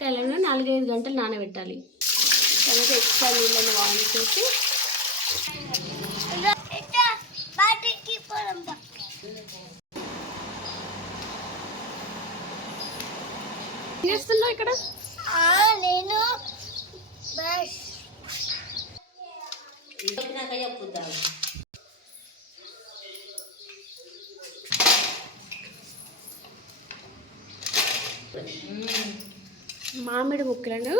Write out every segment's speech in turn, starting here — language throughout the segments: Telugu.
మునక్కాయలను 4-5 గంటలు నానబెట్టాలి. తర్వాత ఎక్స్ట్రా నీళ్ళని వాష్ చేసి చేస్తున్నావు ఇక్కడ. నేను మామిడి ముక్కలను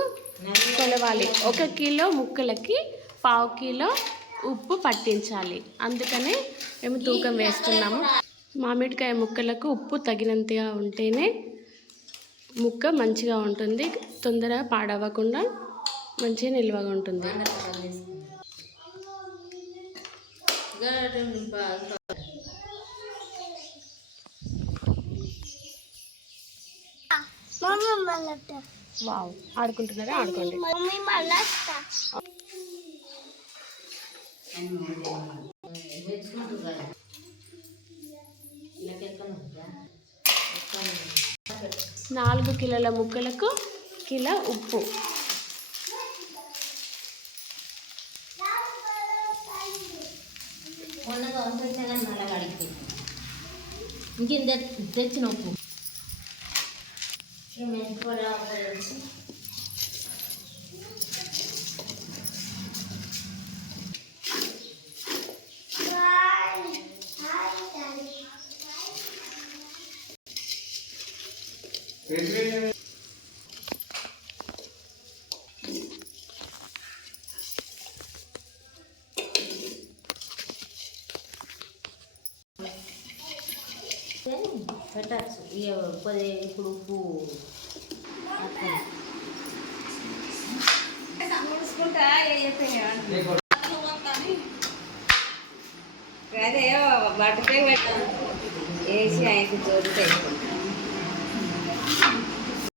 కొలవాలి. 1 కిలో ముక్కలకి 1/2 కిలో ఉప్పు పట్టించాలి. అందుకనే మేము తూకం వేస్తున్నాము. మామిడికాయ ముక్కలకు ఉప్పు తగినంతగా ఉంటేనే ముక్క మంచిగా ఉంటుంది, తొందరగా పాడవకుండా మంచిగా నిల్వగా ఉంటుంది. వావ్, ఆడుకుంటున్నారా? ఆడుకోండి. నాలుగు కిలోల ముక్కలకు కిలో ఉప్పు. ఇంకేం తెచ్చిన ఉప్పు పెట్టచ్చు. ఇప్పుడు ఉప్పు అదే బట్టపై వేసి 5 జోడు తెచ్చుకుంటా.